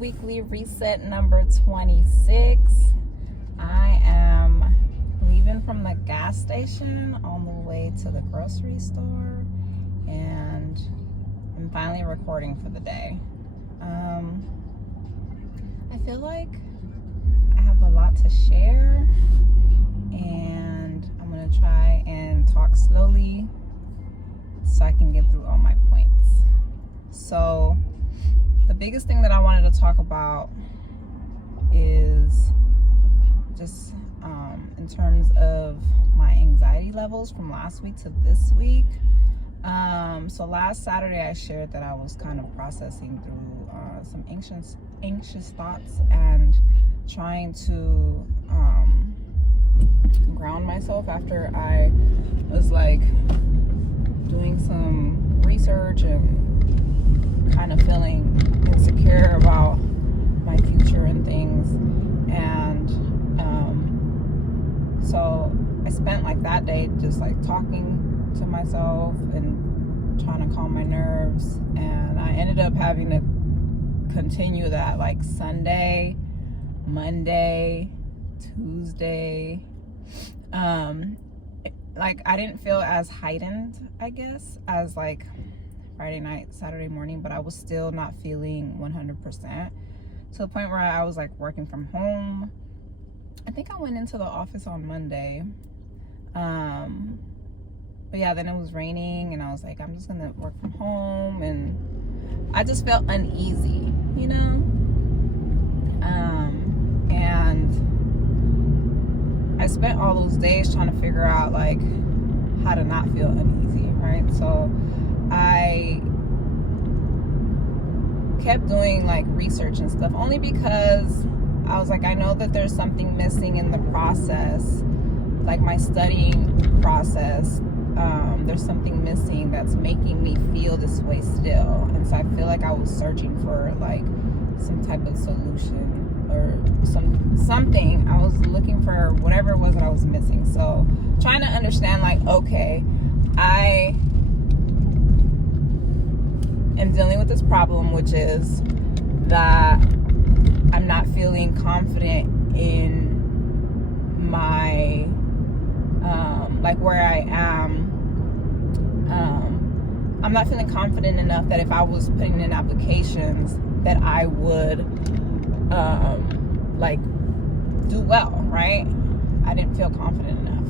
weekly reset number 26. I am leaving from the gas station on the way to the grocery store, and I'm finally recording for the day. I feel like I have a lot to share, and I'm gonna try and talk slowly so I can get through all my points. So the biggest thing that I wanted to talk about is just in terms of my anxiety levels from last week to this week. So last Saturday I shared that I was kind of processing through some anxious thoughts and trying to ground myself after I was like doing some research and kind of feeling insecure about my future and things. And so I spent like that day just like talking to myself and trying to calm my nerves, and I ended up having to continue that like Sunday, Monday, Tuesday. Like I didn't feel as heightened, I guess, as like Friday night, Saturday morning, but I was still not feeling 100%, to the point where I was like working from home. I think I went into the office on Monday, but yeah, then it was raining and I was like, I'm just gonna work from home, and I just felt uneasy, you know. And I spent all those days trying to figure out like how to not feel uneasy, right? So I kept doing like research and stuff, only because I was like, I know that there's something missing in the process, like my studying process. There's something missing that's making me feel this way still. And so I feel like I was searching for like some type of solution or something. I was looking for whatever it was that I was missing. So trying to understand like, okay, I am dealing with this problem, which is that I'm not feeling confident in my like where I am. I'm not feeling confident enough that if I was putting in applications that I would like do well, right? I didn't feel confident enough.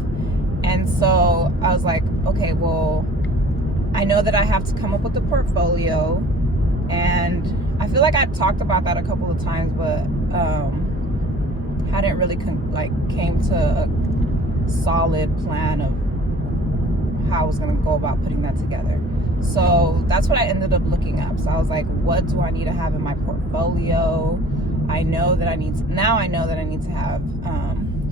And so I was like, okay, well, I know that I have to come up with a portfolio, and I feel like I talked about that a couple of times, but hadn't really came to a solid plan of how I was going to go about putting that together. So that's what I ended up looking up. So I was like, what do I need to have in my portfolio? I know that I need to have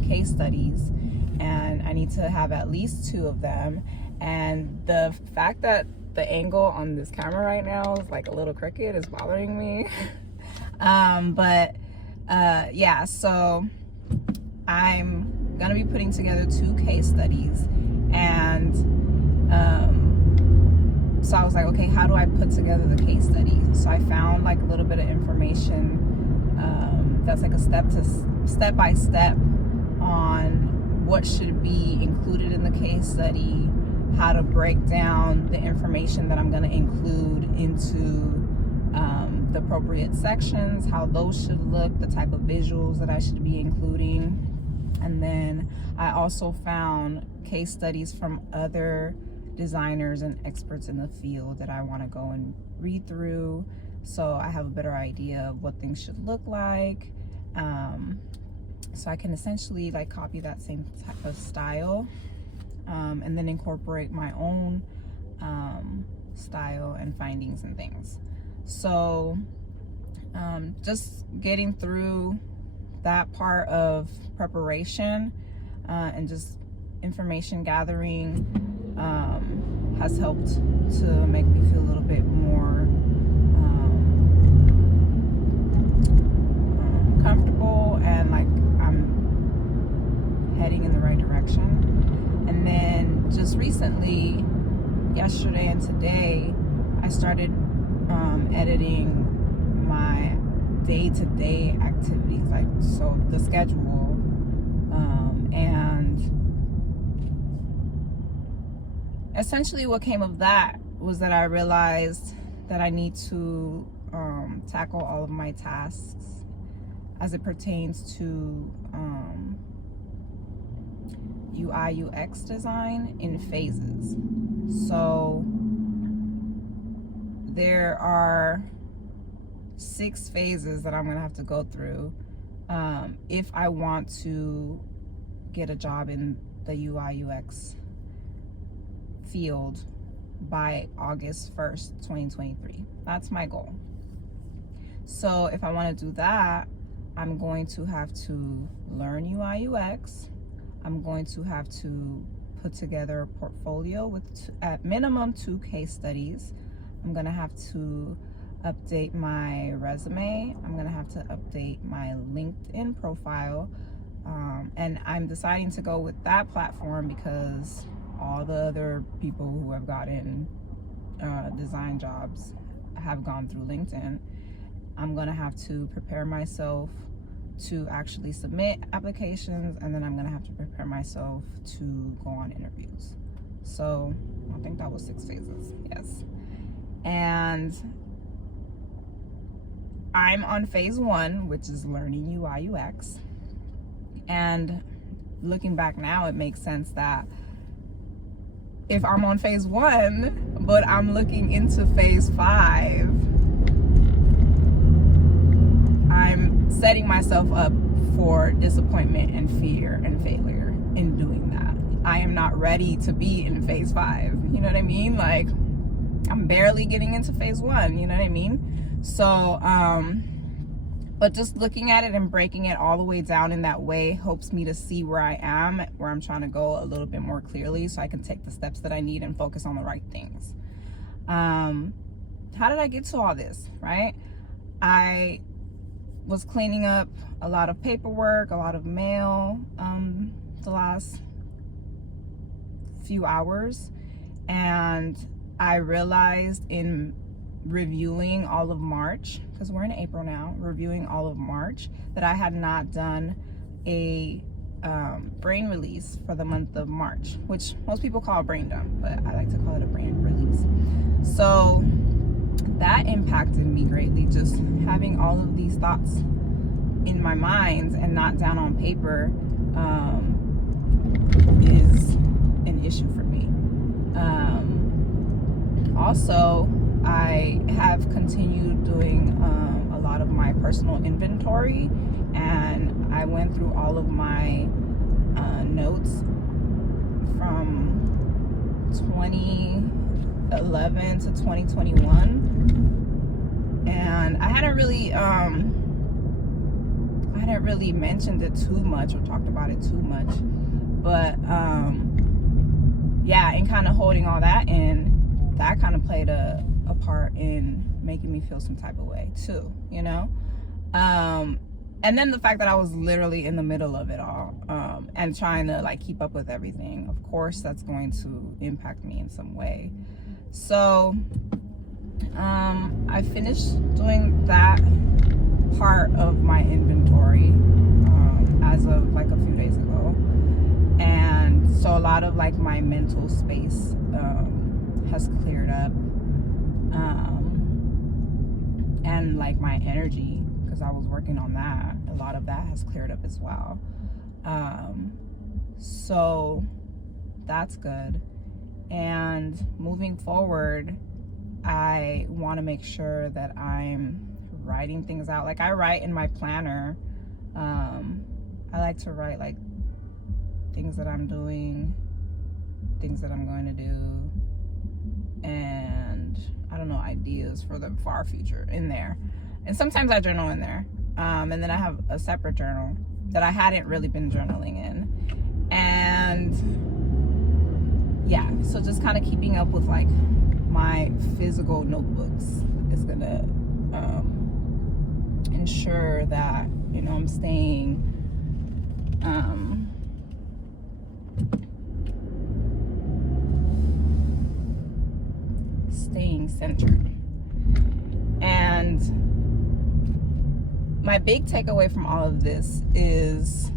case studies, and I need to have at least 2 of them. And the fact that the angle on this camera right now is like a little crooked is bothering me. Yeah, so I'm gonna be putting together 2 case studies, and so I was like, okay, how do I put together the case study? So I found like a little bit of information that's like a step by step on what should be included in the case study, how to break down the information that I'm going to include into the appropriate sections, how those should look, the type of visuals that I should be including. And then I also found case studies from other designers and experts in the field that I want to go and read through, so I have a better idea of what things should look like. So I can essentially like copy that same type of style, and then incorporate my own style and findings and things. So just getting through that part of preparation and just information gathering has helped to make me feel a little bit more comfortable, and like I'm heading in the right direction. And then just recently, yesterday and today, I started editing my day-to-day activities, like so the schedule, and essentially what came of that was that I realized that I need to tackle all of my tasks as it pertains to UI UX design in phases. So there are 6 phases that I'm gonna have to go through if I want to get a job in the UI UX field by August 1st, 2023. That's my goal. So if I want to do that, I'm going to have to learn UI UX. I'm going to have to put together a portfolio with at minimum 2 case studies. I'm going to have to update my resume. I'm going to have to update my LinkedIn profile. And I'm deciding to go with that platform because all the other people who have gotten design jobs have gone through LinkedIn. I'm gonna have to prepare myself to actually submit applications, and then I'm gonna have to prepare myself to go on interviews. So I think that was 6 phases, yes. And I'm on phase 1, which is learning UI UX. And looking back now, it makes sense that if I'm on phase 1, but I'm looking into phase 5, I'm setting myself up for disappointment and fear and failure in doing that. I am not ready to be in phase 5. You know what I mean? Like, I'm barely getting into phase 1. You know what I mean? So, but just looking at it and breaking it all the way down in that way helps me to see where I am, where I'm trying to go a little bit more clearly, so I can take the steps that I need and focus on the right things. How did I get to all this, right? I was cleaning up a lot of paperwork, a lot of mail, the last few hours, and I realized in reviewing all of March, because we're in April now, reviewing all of March, that I had not done a brain release for the month of March, which most people call a brain dump, but I like to call it a brain release. So that impacted me greatly, just having all of these thoughts in my mind and not down on paper is an issue for me. Also, I have continued doing a lot of my personal inventory, and I went through all of my notes from 2011 to 2021, and I hadn't really mentioned it too much or talked about it too much, but yeah, and kind of holding all that in, that kind of played a part in making me feel some type of way too, you know? And then the fact that I was literally in the middle of it all, and trying to like keep up with everything, of course that's going to impact me in some way. So I finished doing that part of my inventory as of like a few days ago, and so a lot of like my mental space has cleared up, and like my energy, because I was working on that, a lot of that has cleared up as well. So that's good. And moving forward, I want to make sure that I'm writing things out. Like I write in my planner. I like to write like things that I'm doing, things that I'm going to do, and I don't know, ideas for the far future in there. And sometimes I journal in there. And then I have a separate journal that I hadn't really been journaling in. And yeah, so just kind of keeping up with like my physical notebooks is gonna ensure that, you know, I'm staying centered. And my big takeaway from all of this is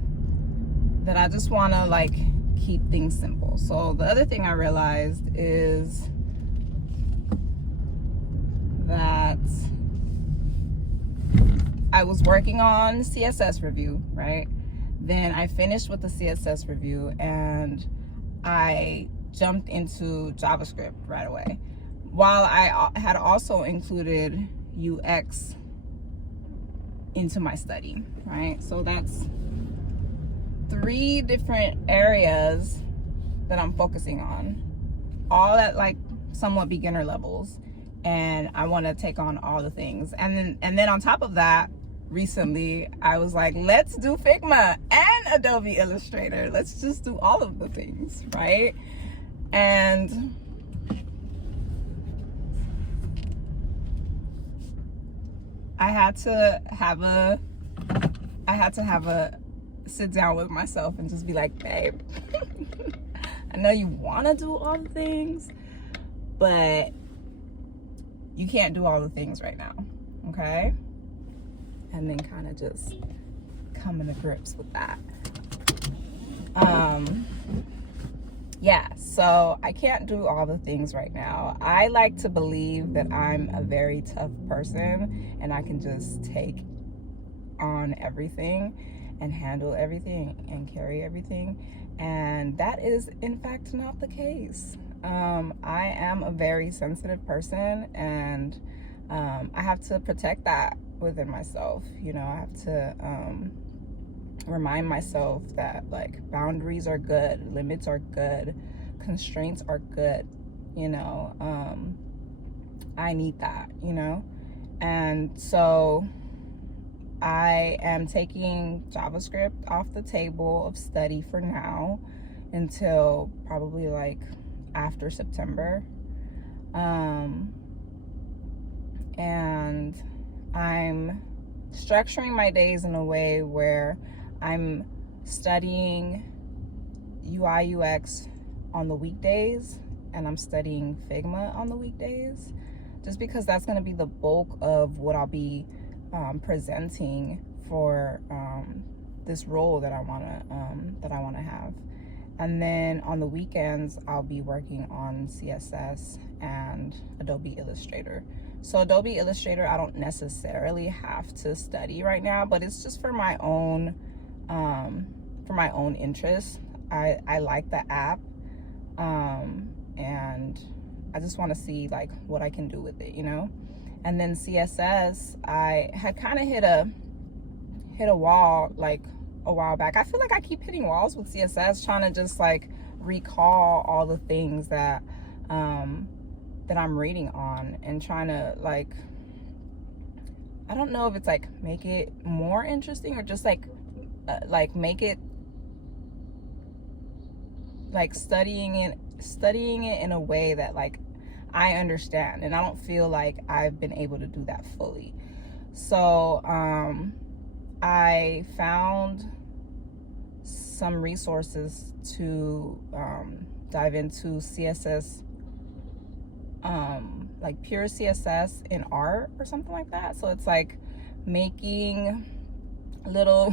that I just want to like keep things simple. So the other thing I realized is that I was working on CSS review, right? Then I finished with the CSS review and I jumped into JavaScript right away, while I had also included UX into my study, right? So that's 3 different areas that I'm focusing on, all at like somewhat beginner levels, and I want to take on all the things. And then on top of that, recently I was like, let's do Figma and Adobe Illustrator. Let's just do all of the things, right? And I had to have a sit down with myself and just be like, babe, I know you want to do all the things, but you can't do all the things right now, okay? And then kind of just coming to grips with that. Yeah, so I can't do all the things right now. I like to believe that I'm a very tough person and I can just take on everything and handle everything and carry everything. And that is in fact not the case. I am a very sensitive person, and I have to protect that within myself. You know, I have to remind myself that like boundaries are good, limits are good, constraints are good, you know. I need that, you know. And so I am taking JavaScript off the table of study for now until probably like after September. And I'm structuring my days in a way where I'm studying UI UX on the weekdays and I'm studying Figma on the weekdays, just because that's going to be the bulk of what I'll be presenting for this role that I want to have. And then on the weekends I'll be working on CSS and Adobe Illustrator. So Adobe Illustrator I don't necessarily have to study right now, but it's just for my own interest. I like the app, and I just want to see like what I can do with it, you know. And then CSS, I had kind of hit a wall like a while back. I feel like I keep hitting walls with CSS, trying to just like recall all the things that that I'm reading on, and trying to like, I don't know if it's like make it more interesting or just like make it like studying it in a way that like I understand, and I don't feel like I've been able to do that fully. So I found some resources to dive into CSS, like pure CSS in art or something like that. So it's like making little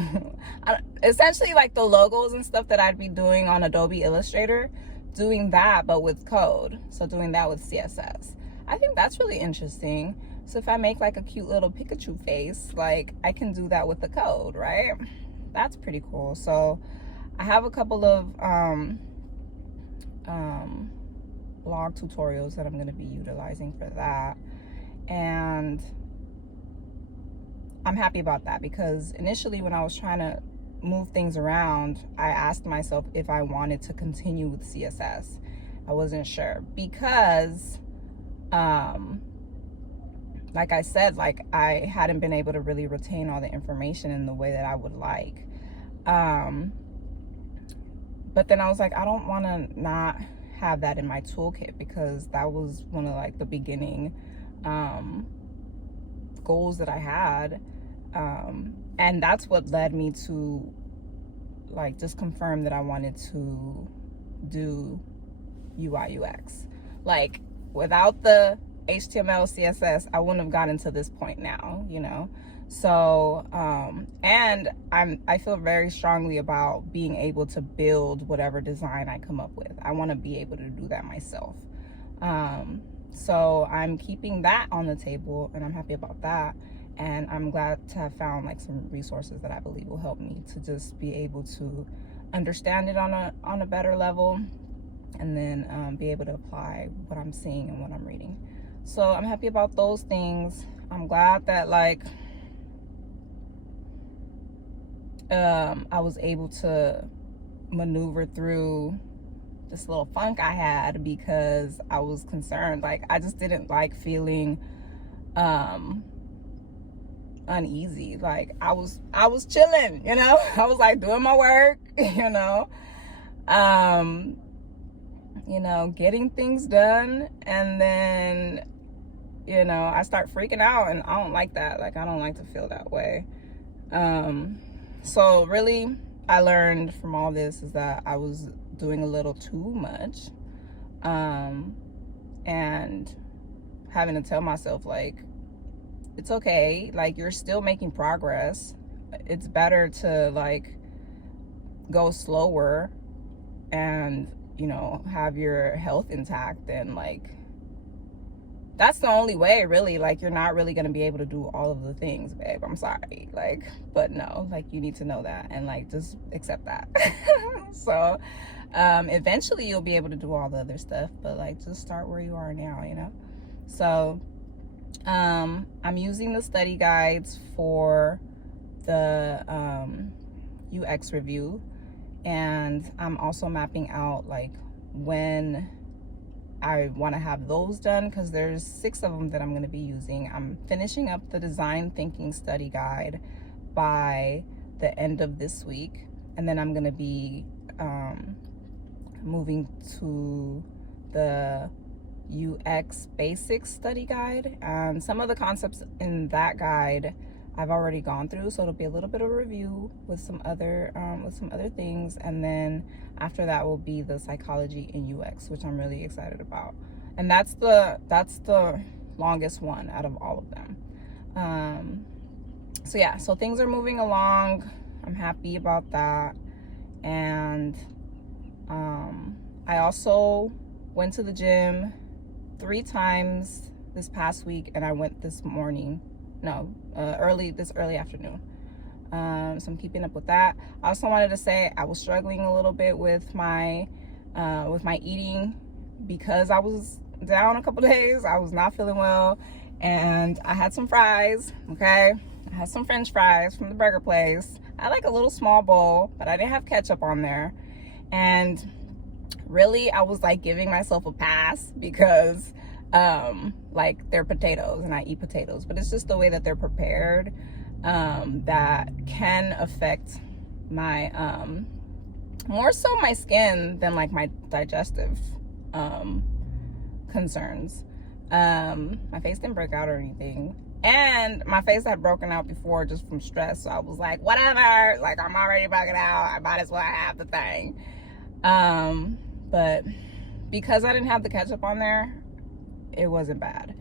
essentially like the logos and stuff that I'd be doing on Adobe Illustrator, doing that but with code. So doing that with CSS. I think that's really interesting. So if I make like a cute little Pikachu face, like I can do that with the code, right? That's pretty cool. So I have a couple of blog tutorials that I'm going to be utilizing for that, and I'm happy about that, because initially when I was trying to move things around, I asked myself if I wanted to continue with CSS. I wasn't sure because like I said, like I hadn't been able to really retain all the information in the way that I would like. But then I was like, I don't want to not have that in my toolkit, because that was one of like the beginning goals that I had, and that's what led me to like just confirm that I wanted to do UI UX. Like without the HTML CSS, I wouldn't have gotten to this point now, you know. So, and I feel very strongly about being able to build whatever design I come up with. I want to be able to do that myself. So I'm keeping that on the table, and I'm happy about that. And I'm glad to have found like some resources that I believe will help me to just be able to understand it on a better level, and then be able to apply what I'm seeing and what I'm reading. So I'm happy about those things. I'm glad that like I was able to maneuver through this little funk I had, because I was concerned. Like, I just didn't like feeling uneasy. Like, I was chilling, you know. I was like doing my work, you know, getting things done, and then, you know, I start freaking out, and I don't like that. Like, I don't like to feel that way. So really, I learned from all this is that I was doing a little too much, and having to tell myself, like, it's okay, like, you're still making progress. It's better to like go slower and, you know, have your health intact than like, that's the only way, really. Like, you're not really going to be able to do all of the things, babe. I'm sorry. Like, but no, like, you need to know that and like just accept that. So eventually you'll be able to do all the other stuff, but like, just start where you are now, you know. So I'm using the study guides for the UX review, and I'm also mapping out like when I want to have those done, because there's 6 of them that I'm going to be using. I'm finishing up the design thinking study guide by the end of this week, and then I'm going to be moving to the UX basics study guide, and some of the concepts in that guide I've already gone through, so it'll be a little bit of a review with some other things, and then after that will be the psychology in UX, which I'm really excited about, and that's the longest one out of all of them. So yeah, so things are moving along. I'm happy about that, and I also went to the gym 3 times this past week, and I went this morning. Early afternoon. So I'm keeping up with that. I also wanted to say I was struggling a little bit with my eating, because I was down a couple days. I was not feeling well, and I had some fries. Okay, I had some French fries from the burger place. I had like a little small bowl, but I didn't have ketchup on there, and really I was like giving myself a pass, because like, they're potatoes and I eat potatoes, but it's just the way that they're prepared that can affect my more so my skin than like my digestive concerns. My face didn't break out or anything, and my face had broken out before just from stress, so I was like, whatever, like, I'm already broken out, I might as well have the thing. But because I didn't have the ketchup on there, it wasn't bad.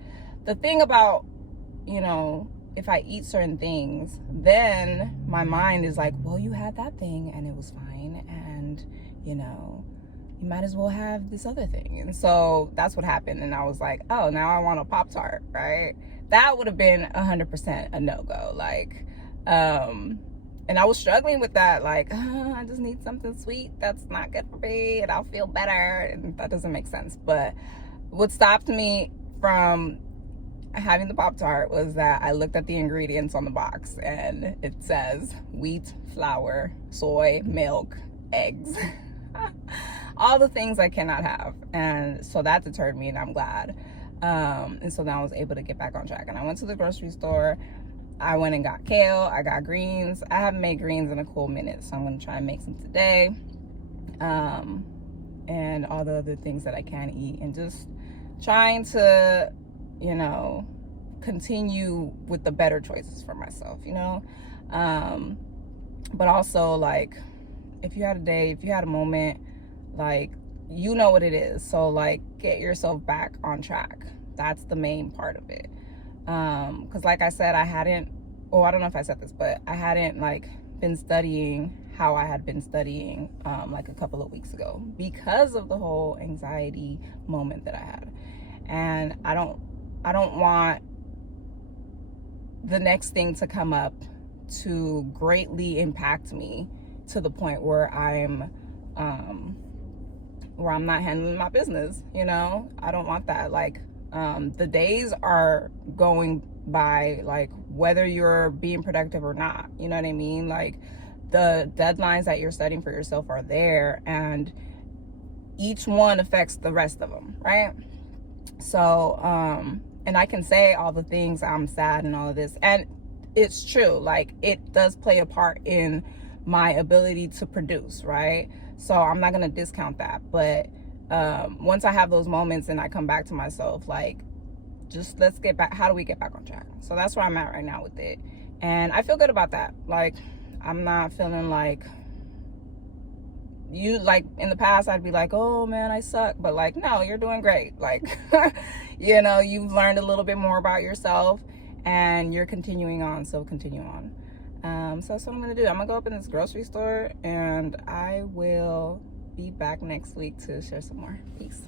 The thing about, you know, if I eat certain things, then my mind is like, well, you had that thing and it was fine, and, you know, you might as well have this other thing. And so that's what happened, and I was like, oh, now I want a Pop-Tart, right? That would have been 100% a no-go. Like, and I was struggling with that, like, I just need something sweet that's not good for me, and I'll feel better, and that doesn't make sense. But what stopped me from having the Pop-Tart was that I looked at the ingredients on the box, and it says wheat, flour, soy, milk, eggs. All the things I cannot have. And so that deterred me, and I'm glad. And so now I was able to get back on track. And I went to the grocery store. I went and got kale. I got greens. I haven't made greens in a cool minute, so I'm going to try and make some today. And all the other things that I can eat, and just trying to, you know, continue with the better choices for myself, you know. But also, like, if you had a moment, like, you know what it is, so like, get yourself back on track. That's the main part of it. Because like I said, I hadn't oh, I don't know if I said this, but I hadn't like been studying how I had been studying like a couple of weeks ago because of the whole anxiety moment that I had. And I don't want the next thing to come up to greatly impact me to the point where I'm not handling my business, you know? I don't want that. Like, the days are going by, like, whether you're being productive or not, you know what I mean? Like, the deadlines that you're setting for yourself are there, and each one affects the rest of them, right? So, and I can say all the things, I'm sad and all of this, and it's true. Like, it does play a part in my ability to produce, right? So I'm not gonna discount that. But once I have those moments and I come back to myself, like, just let's get back, how do we get back on track? So that's where I'm at right now with it, and I feel good about that. Like, I'm not feeling like in the past I'd be like, oh man, I suck, but like, no, you're doing great. Like, you know, you've learned a little bit more about yourself and you're continuing on, so continue on. So that's what I'm gonna do. I'm gonna go up in this grocery store and I will be back next week to share some more. Peace.